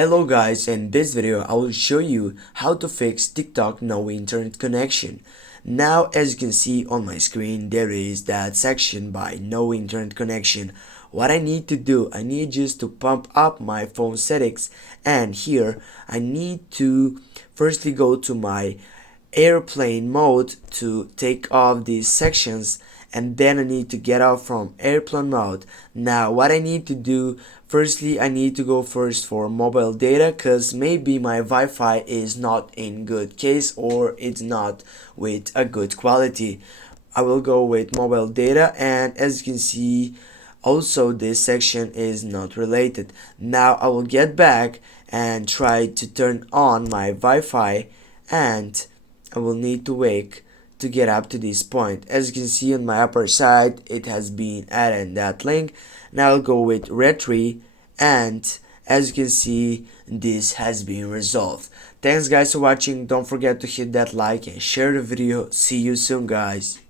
Hello guys, in this video I will show you how to fix TikTok no internet connection. Now as you can see on my screen there is that section by no internet connection. What I need to do, I need just to pump up my phone settings, and here I need to firstly go to my airplane mode to take off these sections, and then I need to get out from airplane mode. Now what I need to do, firstly I need to go first for mobile data, cause maybe my Wi-Fi is not in good case or it's not with a good quality. I will go with mobile data, and as you can see also this section is not related. Now I will get back and try to turn on my Wi-Fi, and I will need to wait to get up to this point. As you can see on my upper side it has been added that link. Now I'll go with Retry, and as you can see this has been resolved. Thanks guys for watching. Don't forget to hit that like and share the video. See you soon guys.